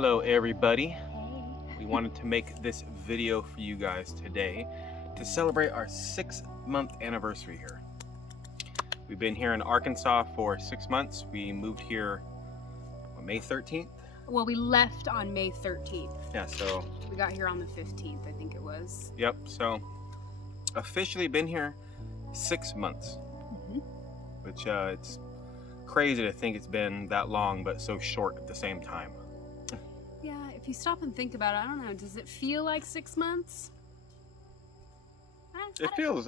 Hello everybody. Hey. We wanted to make this video for you guys today to celebrate our 6-month anniversary here. We've been here in Arkansas for 6 months. We moved here on May 13th. Well, we left on May 13th. Yeah, so We got here on the 15th, I think it was. yep, so officially been here 6 months. Which it's crazy to think it's been that long but so short at the same time. Yeah, if you stop and think about it, I don't know, does it feel like 6 months? It feels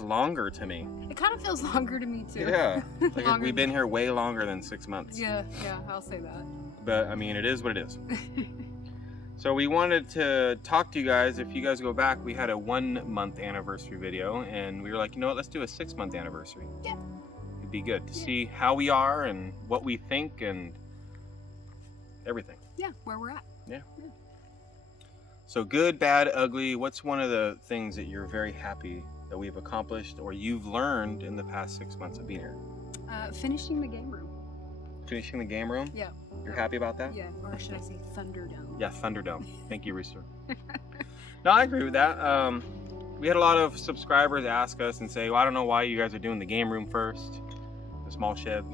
longer to me. It kind of feels longer to me too. Yeah, like Longer we've been here way longer than 6 months. Yeah, I'll say that. But I mean, it is what it is. So we wanted to talk to you guys. If you guys go back, we had a 1-month anniversary video, and we were like, you know what, let's do a 6-month anniversary. Yeah. It'd be good to see how we are and what we think and everything. Yeah, where we're at. Yeah. So good, bad, ugly, what's one of the things that you're very happy that we've accomplished or you've learned in the past 6 months of being here? Finishing the game room. Finishing the game room? Yeah. You're happy about that? Yeah, or should I say Thunderdome? Yeah, Thunderdome. Thank you, Rooster. No, I agree with that. We had a lot of subscribers ask us and say, well, I don't know why you guys are doing the game room first, the small shed.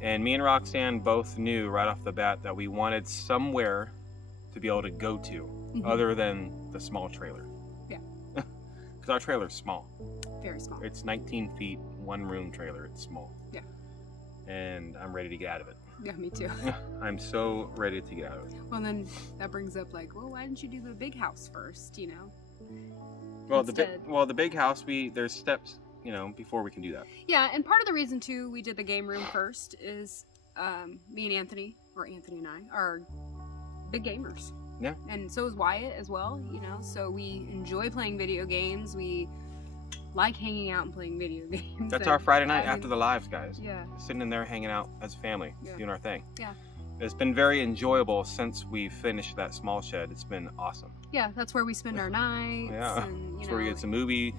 And me and Roxanne both knew right off the bat that we wanted somewhere to be able to go to other than the small trailer. Yeah. Because our trailer's small. Very small. It's 19 feet, 1-room trailer. It's small. Yeah. And I'm ready to get out of it. Yeah, me too. I'm so ready to get out of it. Well, then that brings up like, well, why didn't you do the big house first, you know? Well, Instead. the big house, there's steps, you know, before we can do that. Yeah, and part of the reason too we did the game room first is me and Anthony, or Anthony and I, are big gamers. Yeah. And so is Wyatt as well, you know, so we enjoy playing video games. We like hanging out and playing video games. That's and, our Friday night after the lives, guys. Yeah. Sitting in there hanging out as a family, doing our thing. Yeah. It's been very enjoyable since we finished that small shed. It's been awesome. Yeah, that's where we spend our nights. Yeah. And, It's where we get some the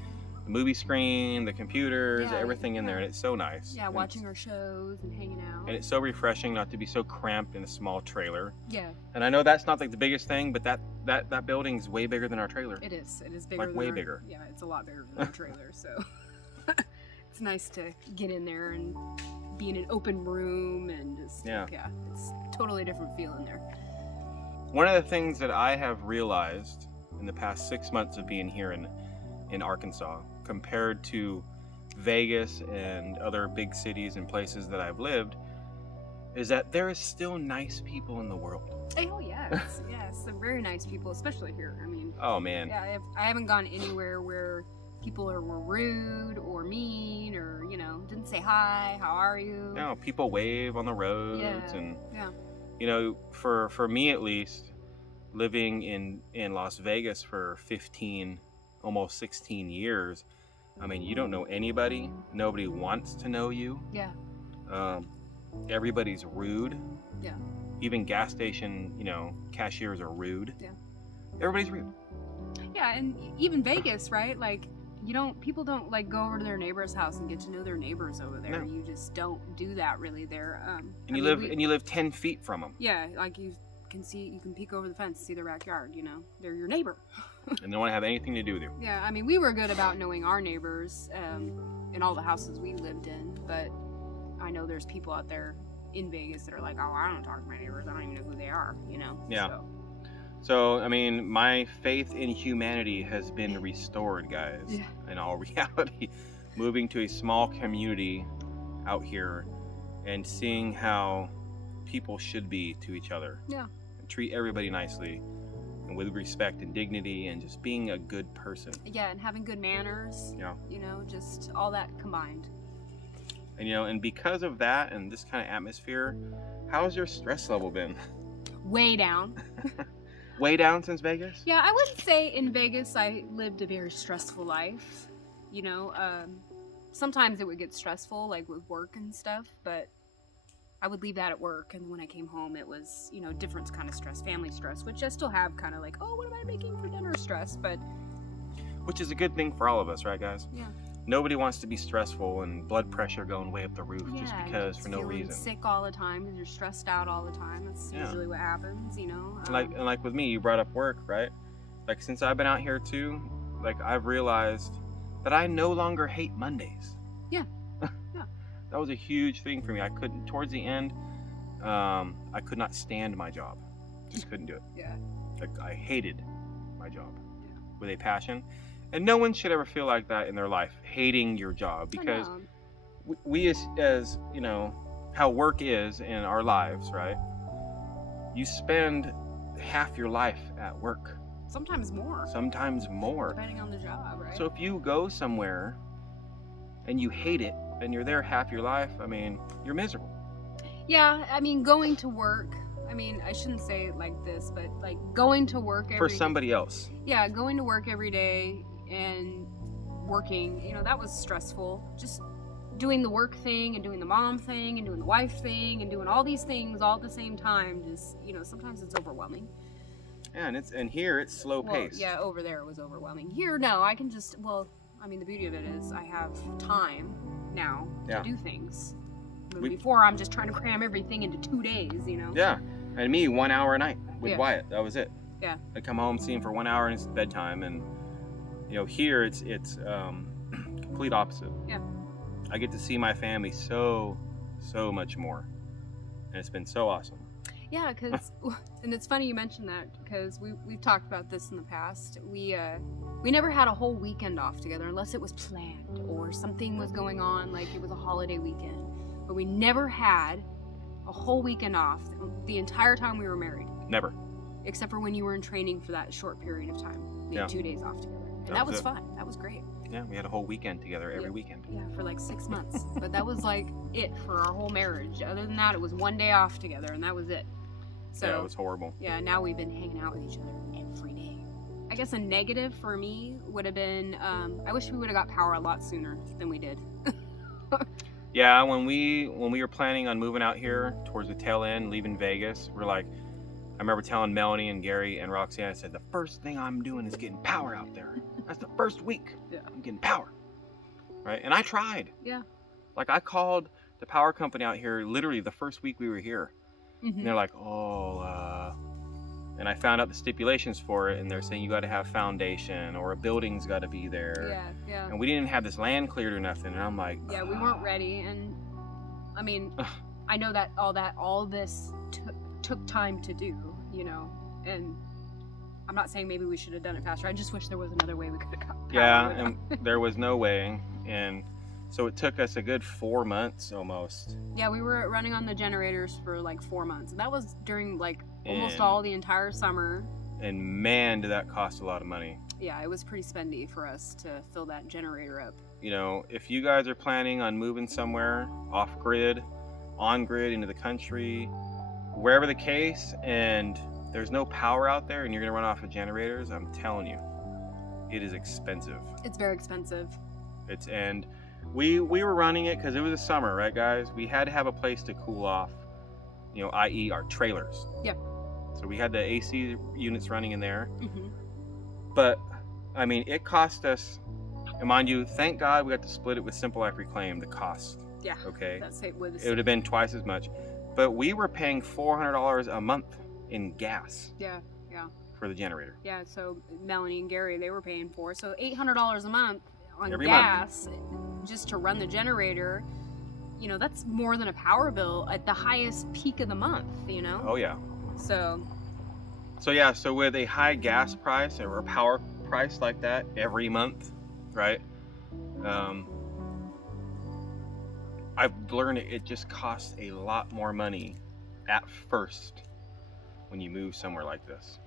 movie screen, the computers, everything in there, and it's so nice. Yeah, And watching our shows and hanging out. And it's so refreshing not to be so cramped in a small trailer. Yeah. And I know that's not like the biggest thing, but that building's way bigger than our trailer. It is. It is bigger. Like than way our, bigger. Yeah, it's a lot bigger than our trailer. So it's nice to get in there and be in an open room and just it's totally different feeling there. One of the things that I have realized in the past 6 months of being here in Arkansas, compared to Vegas and other big cities and places that I've lived, is that there is still nice people in the world. Oh yes, yes, some very nice people, especially here. I mean, oh man, yeah, I haven't gone anywhere where people were rude or mean or didn't say hi, how are you? No, people wave on the roads and yeah. You know, for me at least, living in Las Vegas for 15, almost 16 years, I mean, you don't know anybody. Nobody wants to know you. Yeah. Everybody's rude. Yeah. Even gas station, cashiers are rude. Yeah. Everybody's rude. Yeah, and even Vegas, right? Like, people don't like go over to their neighbor's house and get to know their neighbors over there. No. You just don't do that really there. And you live 10 feet from them. Yeah, like you can peek over the fence, see their backyard. They're your neighbor. And they don't want to have anything to do with you. Yeah, I mean, we were good about knowing our neighbors in all the houses we lived in, but I know there's people out there in Vegas that are like, oh, I don't talk to my neighbors. I don't even know who they are. Yeah. So, I mean, my faith in humanity has been restored, guys. Yeah. In all reality, moving to a small community out here and seeing how people should be to each other. Yeah. And treat everybody nicely and with respect and dignity and just being a good person. Yeah, and having good manners. Yeah. Just all that combined. And, and because of that and this kind of atmosphere, how's your stress level been? Way down. Way down since Vegas? Yeah, I wouldn't say in Vegas I lived a very stressful life. Sometimes it would get stressful, like with work and stuff, but I would leave that at work, and when I came home, it was, different kind of stress, family stress, which I still have kind of like, oh, what am I making for dinner stress, but... Which is a good thing for all of us, right, guys? Yeah. nobody wants to be stressful and blood pressure going way up the roof just Yeah, because just for no feeling reason. sick all the time because you're stressed out all the time. That's Yeah. usually what happens, you know. And like with me, you brought up work, right? Like since I've been out here too, like I've realized that I no longer hate Mondays. Yeah. Yeah. That was a huge thing for me. I couldn't, towards the end, I could not stand my job. Just couldn't do it. Yeah. Like I hated my job Yeah. with a passion. And no one should ever feel like that in their life, hating your job, I because know. we as you know, how work is in our lives, right? You spend half your life at work, Sometimes more, sometimes more. depending on the job, right? So if you go somewhere and you hate it and you're there half your life, I mean, you're miserable. yeah, I mean, going to work. I mean, I shouldn't say it like this, but like going to work every For somebody else. Yeah, going to work every day and working, you know, that was stressful. Just doing the work thing and doing the mom thing and doing the wife thing and doing all these things all at the same time, just, you know, sometimes it's overwhelming. Yeah, and here it's slow Well, paced. yeah, over there it was overwhelming. Here, no, I can just, well, I mean, the beauty of it is I have time now Yeah. to do things. But We- before, I'm just trying to cram everything into 2 days, you know? Yeah, and me 1 hour a night with Yeah. Wyatt. That was it. Yeah. I'd come home, see him for 1 hour, and it's bedtime. And you know, here it's complete opposite. Yeah. I get to see my family so much more, and it's been so awesome. Yeah, because, and it's funny you mentioned that, because we've talked about this in the past. We never had a whole weekend off together unless it was planned or something was going on, like it was a holiday weekend. But we never had a whole weekend off the entire time we were married, Never. except for when you were in training for that short period of time. We had Yeah. 2 days off together, and That that was was it. fun. That was great. Yeah, we had a whole weekend together every Yeah. weekend. Yeah, for like 6 months. But that was like it for our whole marriage. Other than that, it was 1 day off together, and that was it. So Yeah, it was horrible. yeah, now we've been hanging out with each other every day. I guess a negative for me would have been, I wish we would have got power a lot sooner than we did. Yeah, when we were planning on moving out here towards the tail end, leaving Vegas, we're like, I remember telling Melanie and Gary and Roxanne, I said, the first thing I'm doing is getting power out there. That's the first week. Yeah. I'm getting power. Right? And I tried. Yeah. Like I called the power company out here literally the first week we were here. Mhm. And they're like, and I found out the stipulations for it, and they're saying you got to have foundation or a building's got to be there. Yeah, yeah. And we didn't have this land cleared or nothing. And I'm like, Yeah, we weren't ready, and I mean, I know that all this took time to do, you know, and I'm not saying maybe we should have done it faster. I just wish there was another way we could have got power. Yeah, and there was no way. And so it took us a good 4 months almost. Yeah, we were running on the generators for like 4 months. And that was during like almost And- all the entire summer. And man, did that cost a lot of money. Yeah, it was pretty spendy for us to fill that generator up. You know, if you guys are planning on moving somewhere off grid, on grid, into the country, wherever the case, and there's no power out there and you're going to run off of generators, I'm telling you, it is expensive. It's very expensive. And we were running it because it was the summer, right, guys? We had to have a place to cool off, you know, i.e. our trailers. Yeah. So we had the AC units running in there. Hmm. But, I mean, it cost us, and mind you, thank God we got to split it with Simple Life Reclaim, the cost. Yeah. Okay. That's it. It would have been twice as much. But we were paying $400 a month in gas Yeah. for the generator. Yeah. So Melanie and Gary, they were paying for, so $800 a month on Every month. gas just to run the generator. You know, that's more than a power bill at the highest peak of the month, you know? Oh, yeah. So, So so with a high gas price or a power price like that every month, right? I've learned it just costs a lot more money at first when you move somewhere like this.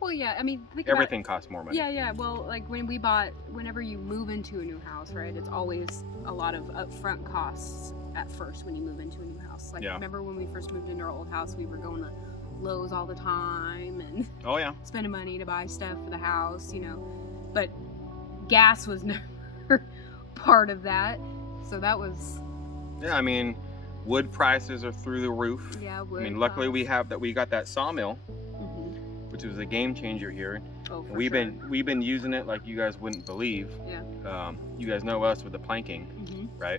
well, yeah, I mean, think about- Everything costs more money. Yeah, well, like whenever you move into a new house, right, it's always a lot of upfront costs at first when you move into a new house. Like, Yeah. remember when we first moved into our old house, we were going to Lowe's all the time and Oh, yeah. spending money to buy stuff for the house, you know, but gas was never part of that. So that was, Yeah, I mean, wood prices are through the roof. yeah, I mean, luckily we got that sawmill. Mhm. which was a game changer here. Oh, for We've sure. been using it like you guys wouldn't believe. Yeah. You guys know us with the planking, Mm-hmm. right?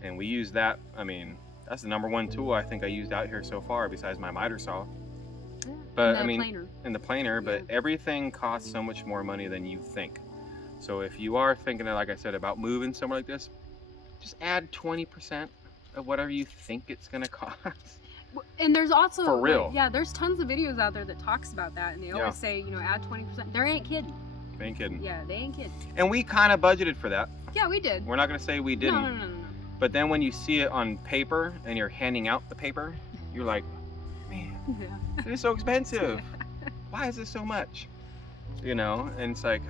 And we use that. I mean, that's the #1 tool I think I used out here so far, besides my miter saw. Yeah. But And I mean, planer. and the planer. But Yeah. everything costs so much more money than you think. So if you are thinking, like I said, about moving somewhere like this, just add 20% of whatever you think it's gonna cost. And there's also For real. yeah, there's tons of videos out there that talks about that, and they always Yeah. say, you know, add 20%. They ain't kidding. Ain't kidding. Yeah, they ain't kidding. And we kind of budgeted for that. Yeah, we did. We're not gonna say we didn't. No. But then when you see it on paper and you're handing out the paper, you're like, man, Yeah. it is so expensive. Why is this so much? You know, and it's like,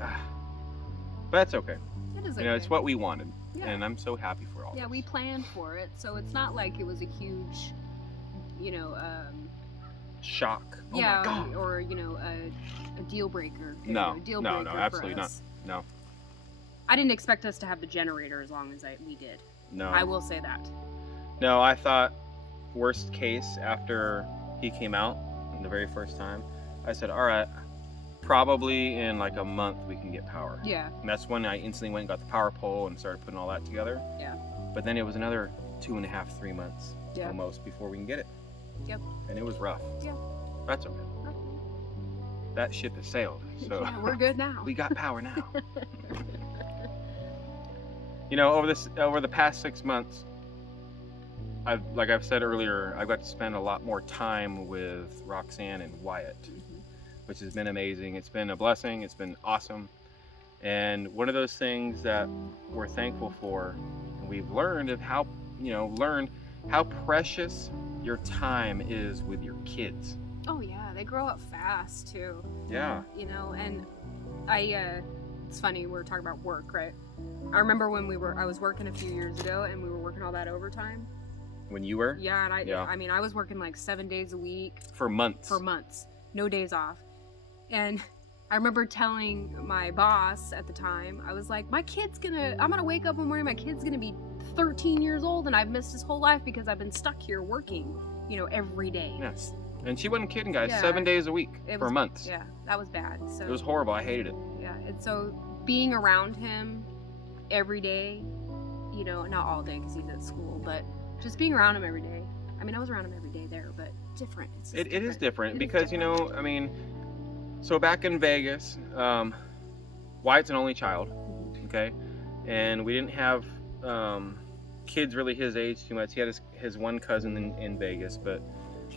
but that's okay. It is You know, okay. it's what we wanted, Yeah. and I'm so happy for all. Yeah, this. we planned for it, so it's not like it was a huge, you know, Shock. Oh yeah, my God. or you know, a deal breaker. No, a deal no, breaker for absolutely us. not. No, I didn't expect us to have the generator as long as we did. no. I will say that. No, I thought worst case after he came out the very first time, I said, all right, probably in like a month we can get power. Yeah. And that's when I instantly went and got the power pole and started putting all that together. Yeah. But then it was another 2.5, 3 months Yeah. almost before we can get it. Yep. And it was rough. Yeah. That's okay. That ship has sailed. So Yeah, we're good now. we got power now. You know, over the past 6 months, like I've said earlier, I've got to spend a lot more time with Roxanne and Wyatt, Mhm. which has been amazing. It's been a blessing. It's been awesome. And one of those things that we're thankful for, and we've learned how precious your time is with your kids. Oh yeah, they grow up fast too. Yeah. You know, and it's funny, we're talking about work, right? I remember when I was working a few years ago, and we were working all that overtime. When you were? Yeah, and Yeah. I mean, I was working like 7 days a week For months. for months, no days off. And I remember telling my boss at the time, I was like, I'm gonna wake up one morning, my kid's gonna be 13 years old, and I've missed his whole life because I've been stuck here working, you know, every day. Yes. And she wasn't kidding, guys. Yeah. 7 days a week It for was- months. Yeah, that was bad. So It was horrible. I hated it. yeah, and so being around him every day, you know, not all day because he's at school, but just being around him every day. I mean, I was around him every day there, but different. It's just It is different It is because, you know, I mean, so back in Vegas, Wyatt's an only child, okay? And we didn't have kids really his age too much. He had his one cousin in Vegas, but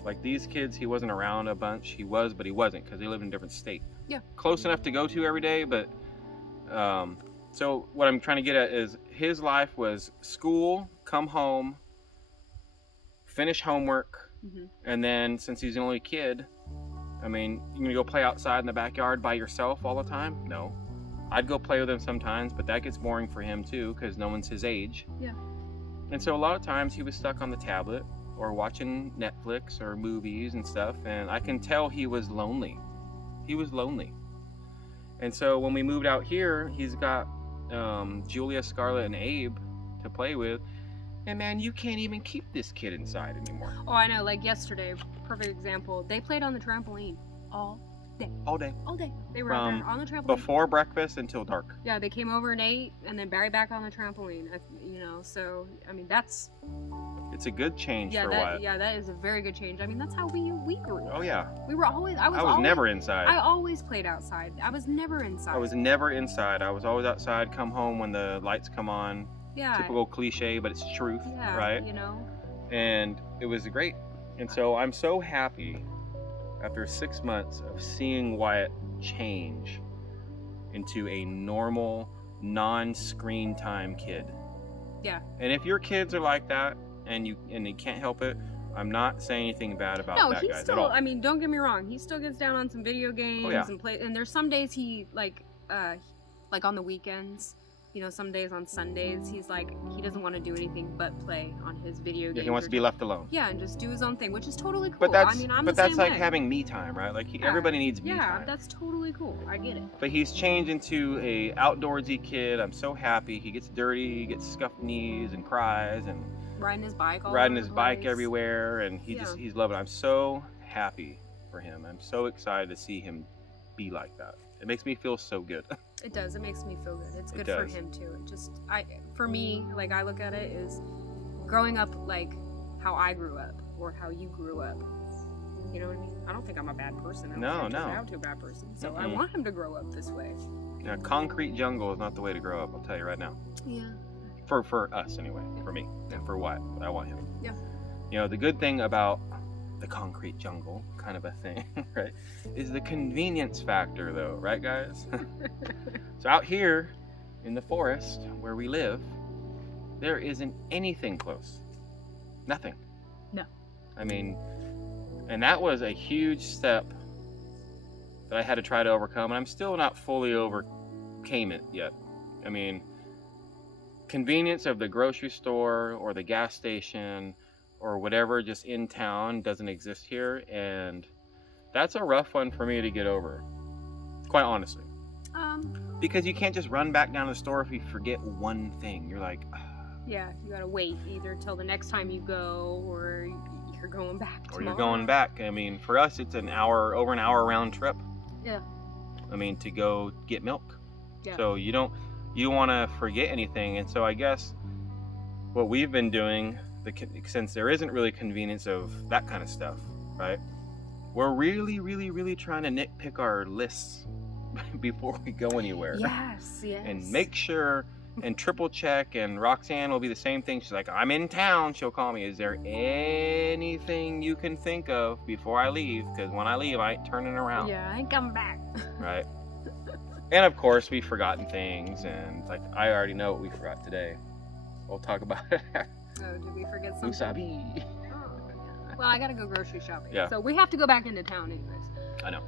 like these kids, he wasn't around a bunch. He was, but he wasn't because they lived in a different state. Yeah. Close enough to go to every day, but so what I'm trying to get at is his life was school, come home, finish homework, Mhm. and then since he's the only kid, I mean, you gonna go play outside in the backyard by yourself all the time? No. I'd go play with him sometimes, but that gets boring for him too because no one's his age. Yeah. And so a lot of times he was stuck on the tablet or watching Netflix or movies and stuff, and I can tell he was lonely. He was lonely. And so when we moved out here, he's got Julia, Scarlett, and Abe to play with. And man, you can't even keep this kid inside anymore. Oh, I know. Like yesterday, perfect example. They played on the trampoline all All day. day. They were out From there on the trampoline. Before breakfast until dark. Yeah, they came over and ate, and then right back on the trampoline. You know, so I mean, that's It's a good change yeah, for that Wyatt. yeah, that is a very good change. I mean, that's how we grew up. Oh yeah. We were always. I was I was always, never inside. I always played outside. I was never inside. I was never inside. I was always outside, come home when the lights come on. yeah. Typical cliche, but it's truth, Yeah, right? You know. And it was great. And so I'm so happy after 6 months of seeing Wyatt change into a normal, non-screen time kid. Yeah. And if your kids are like that and you can't help it, I'm not saying anything bad about No, that, he's guys, at still. all. I mean, don't get me wrong. He still gets down on some video games yeah. and play. And there's some days he like on the weekends. You know, some days on Sundays, he's like he doesn't want to do anything but play on his video games. Yeah, he wants to be left alone. Yeah, and just do his own thing, which is totally cool. But that's I mean, I'm but the that's same like way. having me time, right? Like Yeah. everybody needs me Yeah, time. that's totally cool. I get it. But he's changed into a outdoorsy kid. I'm so happy. He gets dirty, he gets scuffed knees and cries and Riding his bike all riding over his the bike place. everywhere, and Yeah. he's loving it. I'm so happy for him. I'm so excited to see him be like that. It makes me feel so good. It does. It makes me feel good. It's good It for does. him too. For me, like I look at it is growing up like how I grew up or how you grew up. You know what I mean? I don't think I'm a bad person. I don't think I turned out to a bad person. So I want him to grow up this way. Yeah, concrete jungle is not the way to grow up. I'll tell you right now. Yeah. For us anyway. For me and for what I want him. Yeah. You know, the good thing about the concrete jungle kind of a thing, right, is the convenience factor though, right guys? So out here in the forest where we live, there isn't anything close. Nothing. No. I mean, and that was a huge step that I had to try to overcome, and I'm still not fully overcame it yet. I mean, convenience of the grocery store or the gas station or whatever just in town doesn't exist here, and that's a rough one for me to get over, quite honestly. Because you can't just run back down to the store if you forget one thing. You're like, yeah, you gotta wait either till the next time you go, or you're going back tomorrow. or you're going back. I mean, for us, it's over an hour round trip. Yeah. I mean, to go get milk. Yeah. So you don't want to forget anything, and so I guess what we've been doing, since there isn't really convenience of that kind of stuff, right? We're really trying to nitpick our lists before we go anywhere. Yes. And make sure and triple check, and Roxanne will be the same thing. She's like, I'm in town. She'll call me. Is there anything you can think of before I leave? Because when I leave, I ain't turning around. Yeah, I ain't coming back. Right. And of course, we've forgotten things, and like I already know what we forgot today. We'll talk about it. Oh, did we forget something? Usabi. Oh, yeah. Well, I gotta go grocery shopping. Yeah. So we have to go back into town anyways. I know.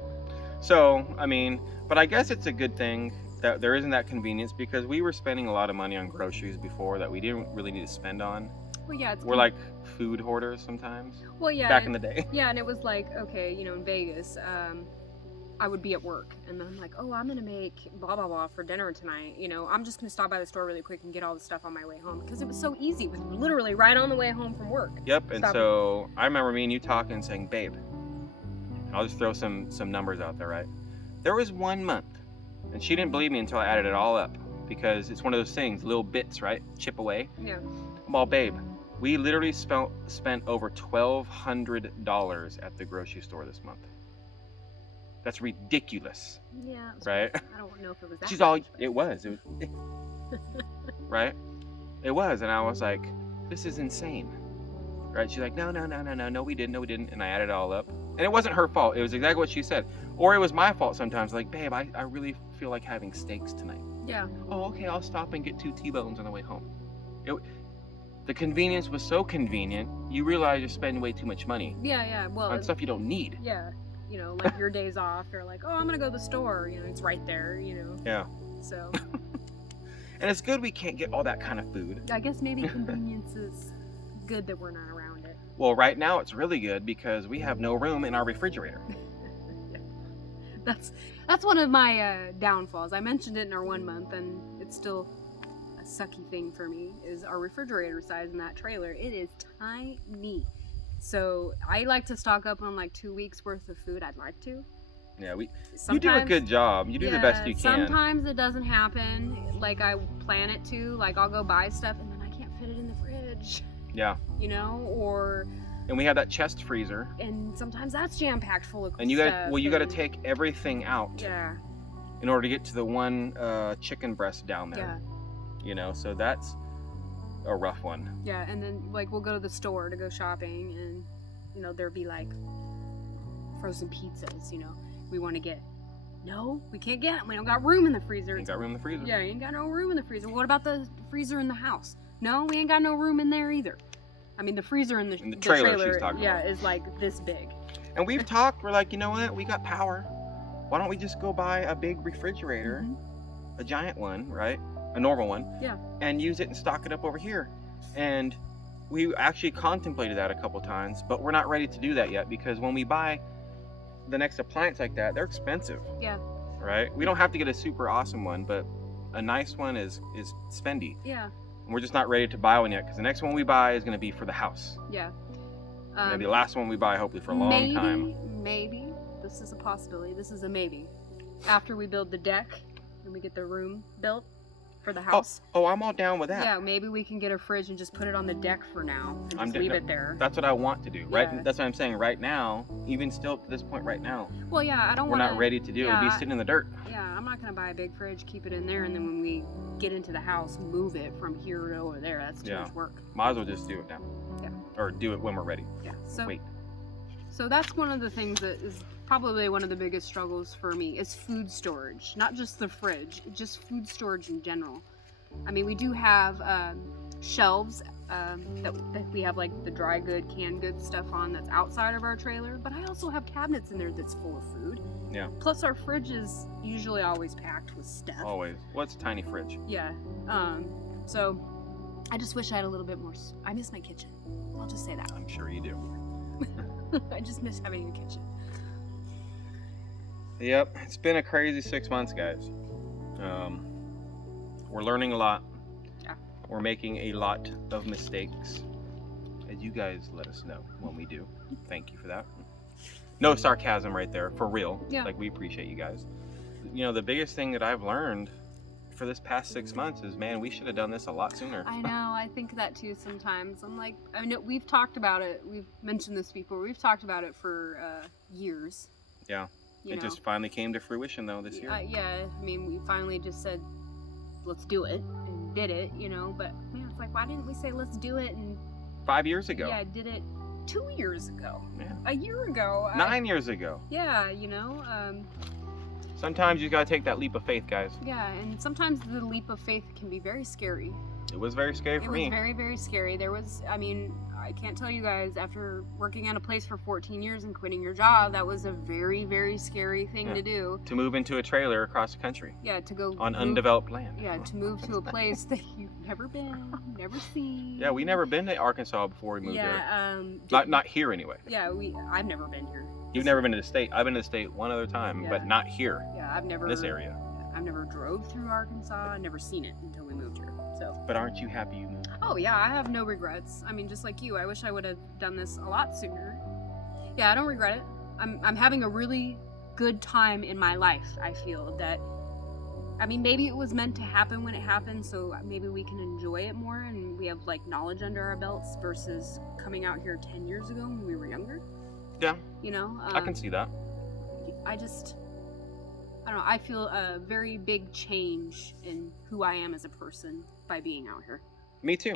So, I mean, but I guess it's a good thing that there isn't that convenience, because we were spending a lot of money on groceries before that we didn't really need to spend on. Well, yeah. We're like food hoarders sometimes. Well, yeah. Back in the day. Yeah, and it was like, okay, you know, in Vegas, I would be at work, and then I'm like, oh, I'm gonna make blah blah blah for dinner tonight. You know, I'm just gonna stop by the store really quick and get all the stuff on my way home, because it was so easy. It was literally right on the way home from work. Yep. And so I remember me and you talking and saying, babe, I'll just throw some numbers out there, right? There was 1 month, and she didn't believe me until I added it all up, because it's one of those things, little bits, right? Chip away. Yeah. Well, babe, we literally spent over $1,200 at the grocery store this month. That's ridiculous. Yeah. Right? I don't know if it was that. She's all, it was right? It was, and I was like, this is insane. Right? She's like, no, we didn't. And I added it all up. And it wasn't her fault. It was exactly what she said. Or it was my fault sometimes. Like, babe, I really feel like having steaks tonight. Yeah. Oh, okay, I'll stop and get 2 T-bones on the way home. The convenience was so convenient, you realize you're spending way too much money. Yeah. Well, on stuff you don't need. Yeah. You know, like your days off, you're like, oh, I'm gonna go to the store. You know, it's right there. You know. Yeah. So. And it's good we can't get all that kind of food. I guess maybe convenience is good that we're not around it. Well, right now it's really good because we have no room in our refrigerator. That's one of my downfalls. I mentioned it in our 1 month, and it's still a sucky thing for me, is our refrigerator size in that trailer. It is tiny. So I like to stock up on like 2 weeks worth of food. I'd like to. Yeah, you do a good job. You do the best you can. Sometimes it doesn't happen like I plan it to. Like I'll go buy stuff and then I can't fit it in the fridge. Yeah. You know, and we have that chest freezer. And sometimes that's jam packed full of and you stuff. You got to take everything out. Yeah. In order to get to the one chicken breast down there. Yeah. You know, so that's a rough one. Yeah, and then like we'll go to the store to go shopping, and you know there'll be like frozen pizzas. You know, we want to get. No, we can't get them. We don't got room in the freezer. Ain't got room in the freezer. Yeah, you ain't got no room in the freezer. What about the freezer in the house? No, we ain't got no room in there either. I mean, the freezer in the trailer she's talking about. is like this big. And we've talked. We're like, you know what? We got power. Why don't we just go buy a big refrigerator, a giant one, right? A normal one. Yeah. And use it and stock it up over here. And we actually contemplated that a couple times, but we're not ready to do that yet, because when we buy the next appliance like that, they're expensive. Yeah. Right? We don't have to get a super awesome one, but a nice one is spendy. Yeah. And we're just not ready to buy one yet, because the next one we buy is going to be for the house. Yeah. Maybe the last one we buy, hopefully, for a long time. Maybe this is a possibility. This is a maybe. After we build the deck and we get the room built for the house. Oh, I'm all down with that. Yeah, maybe we can get a fridge and just put it on the deck for now and just leave it there. That's what I want to do. Yeah. Right? That's what I'm saying. Right now, even still to this point right now. Well, yeah, I don't We're want not ready to do it. It'd be sitting in the dirt. Yeah, I'm not gonna buy a big fridge, keep it in there, and then when we get into the house, move it from here to over there. That's too much work. Might as well just do it now. Yeah. Or do it when we're ready. Yeah. So wait. So that's one of the things that is probably one of the biggest struggles for me is food storage. Not just the fridge, just food storage in general. I mean, we do have shelves that we have like the dry good, canned good stuff on that's outside of our trailer, but I also have cabinets in there that's full of food. Yeah. Plus our fridge is usually always packed with stuff. Always. Well, it's a tiny fridge. Yeah. So I just wish I had a little bit more. I miss my kitchen. I'll just say that. I'm sure you do. I just miss having a kitchen. Yep. It's been a crazy 6 months, guys. We're learning a lot. Yeah. We're making a lot of mistakes. As you guys let us know when we do. Thank you for that. No sarcasm right there, for real. Yeah. Like, we appreciate you guys. You know, the biggest thing that I've learned for this past 6 months is, man, we should have done this a lot sooner. I know, I think that too sometimes. I'm like, I mean, we've talked about it. We've mentioned this before. We've talked about it for years. Yeah. It just finally came to fruition, though, this year. Yeah, I mean, we finally just said, let's do it, and did it, you know, but man, it's like, why didn't we say let's do it? And 5 years ago. Yeah, I did it 2 years ago. Yeah. A year ago. 9 years ago. Yeah, you know. Sometimes you gotta take that leap of faith, guys. Yeah, and sometimes the leap of faith can be very scary. It was very scary for me. It was very, very scary. There was, I mean, I can't tell you guys, after working at a place for 14 years and quitting your job, that was a very, very scary thing to do. To move into a trailer across the country. Yeah, to go on undeveloped land. Yeah, to move to a place that you've never been, never seen. Yeah, we never been to Arkansas before we moved there. Yeah, not here anyway. Yeah, I've never been here. You've never been to the state. I've been to the state one other time, but not here. Yeah, I've never. This area. I've never drove through Arkansas. I've never seen it until we moved here. So. But aren't you happy you moved? Oh yeah, I have no regrets. I mean, just like you, I wish I would have done this a lot sooner. Yeah, I don't regret it. I'm having a really good time in my life. I feel that. I mean, maybe it was meant to happen when it happened, so maybe we can enjoy it more, and we have like knowledge under our belts versus coming out here 10 years ago when we were younger. Yeah. You know. I can see that. I don't know, I feel a very big change in who I am as a person by being out here. Me too.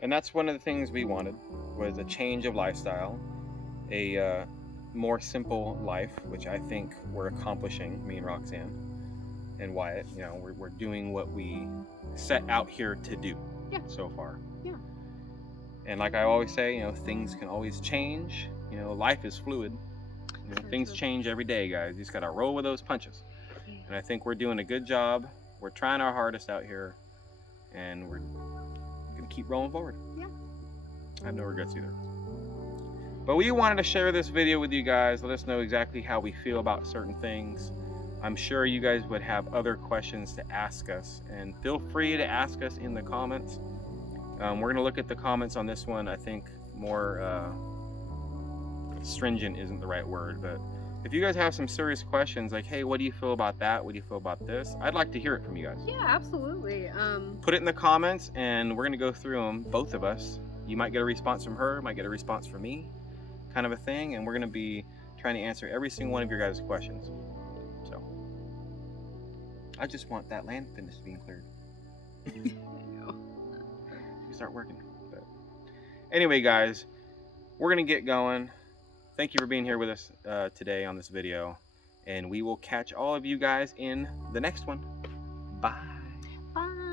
And that's one of the things we wanted, was a change of lifestyle, a more simple life, which I think we're accomplishing, me and Roxanne and Wyatt. You know, we're doing what we set out here to do so far. Yeah. And like I always say, you know, things can always change. You know, life is fluid. You know, things change every day, guys. You just gotta roll with those punches. And I think we're doing a good job. We're trying our hardest out here, and we're gonna keep rolling forward. Yeah. I have no regrets either. But we wanted to share this video with you guys. Let us know exactly how we feel about certain things. I'm sure you guys would have other questions to ask us, and feel free to ask us in the comments. We're gonna look at the comments on this one. I think more stringent isn't the right word, but if you guys have some serious questions like, hey, what do you feel about that? What do you feel about this? I'd like to hear it from you guys. Yeah, absolutely. Put it in the comments and we're gonna go through them, both of us. You might get a response from her, might get a response from me, kind of a thing, and we're gonna be trying to answer every single one of your guys' questions. So I just want that land finish being cleared. You start working. But anyway, guys, we're gonna get going. Thank you for being here with us today on this video, and we will catch all of you guys in the next one. Bye. Bye.